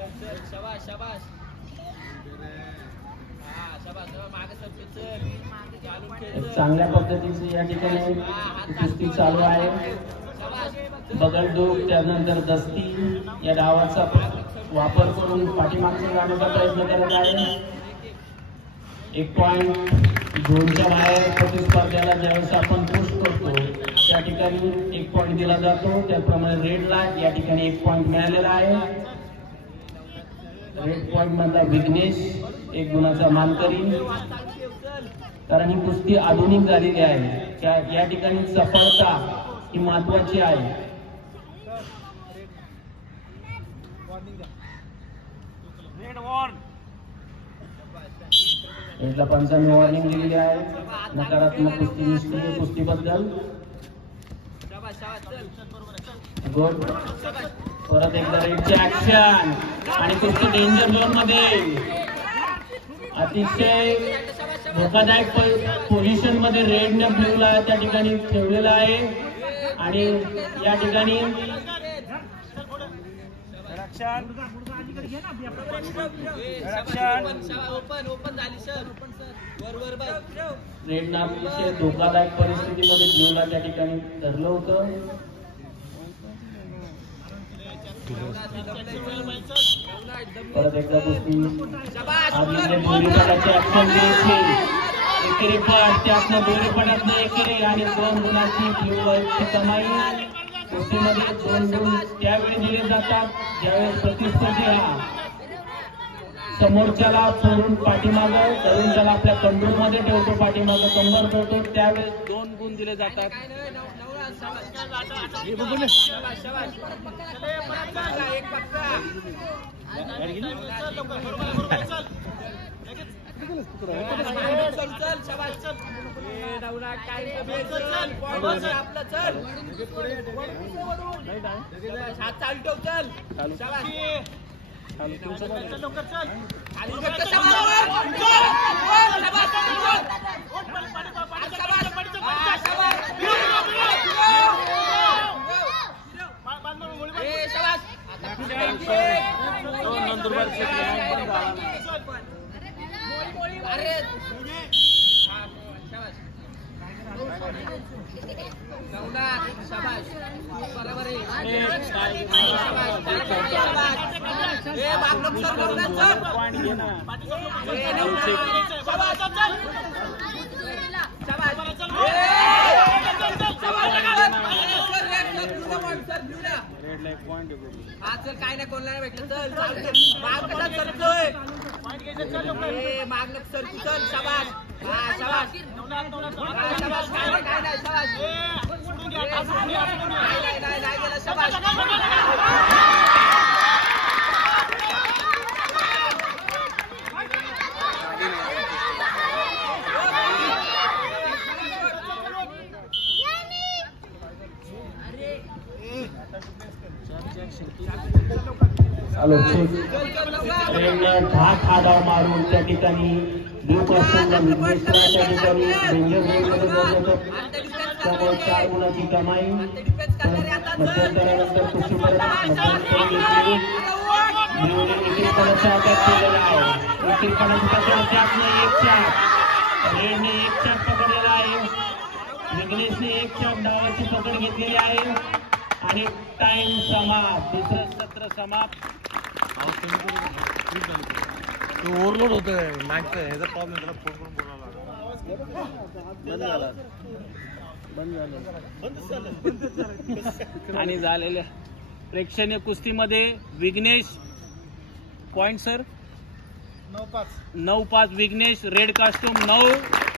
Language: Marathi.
शाबाश शाबाश चांगल्या पद्धतीचे या ठिकाणी कुस्ती चालू आहे. बगलडूक त्यानंतर दस्ती या डावाचा वापर करून पाठीमागून जाण्याचा प्रयत्न करत आहे. 1 पॉइंट झोनच्या बाहेर प्रतिस्पर्ध्याला ज्यावेळेस आपण पुश करतो त्या ठिकाणी 1 पॉइंट दिला जातो. त्याप्रमाणे रेडला या ठिकाणी 1 पॉइंट मिळालेला आहे. रेड पॉइंट मधला विघ्नेश 1 गुणाचा मानकरी, कारण ही कुस्ती आधुनिक झालेली आहे. या ठिकाणी सफलता ही महत्वाची आहे. रेडला पंचांनी वॉर्निंग दिलेली आहे नकारात्मक कुस्ती निष्क्रिय कुस्तीबद्दल. गुड. परत एकदा रेडचे ऍक्शन आणि कुस्ती डेंजर झोन मध्ये अतिशय धोकादायक पोझिशन मध्ये रेडने ब्ल्यूला त्या ठिकाणी ठेवलेला आहे आणि या ठिकाणी रेडने अतिशय धोकादायक परिस्थितीमध्ये ब्ल्यूला त्या ठिकाणी धरलं होतं. परत एकदा कुस्ती दोरीपटाची ऍक्शन द्यायची. एकेरी पट त्यातनं दोरीपटातनं एकेरी आणि 2 गुणाची ब्ल्यूची कमाई. कुस्तीमध्ये 2 गुण त्यावेळी दिले जातात ज्यावेळेस प्रतिस्पर्धी हा समोरच्याला सोडून पाठीमागं धरून त्याला आपल्या कंट्रोल मध्ये ठेवतो, पाठीमागं कंबर ठेवतो, त्यावेळेस 2 गुण दिले जातात. चल काय नाही कोणाला भेटलं चल माग कसा सरतोय माग सरकू चल. शाबाश शाबाश शाबाश काय नाही शाबाश नाही गेला शाबाश. हा डाव मारून त्या ठिकाणी ब्ल्यू पर्सनला विघ्नेशला त्या ठिकाणी डेंजर झोनमध्ये जातो. त्यामुळे 4 गुणाची कमाई. मध्यंतरानंतर अटॅक केलेला आहे. एकीपणाचा त्यातनं 1 चाप रेडने 1 चाप पकडलेला आहे. विघ्नेशने 1 चाप डावाची पकड घेतलेली आहे आणि टाइम समाप्त. दुसरं सत्र समाप्त. ओव्हरलोड होतोय मॅचचा ह्याचा प्रॉब्लेम त्याला फोन करून बोलायला आणि झालेल्या प्रेक्षणीय कुस्तीमध्ये विघ्नेश पॉइंट सर 9-5 विघ्नेश रेड कास्ट्यूम 9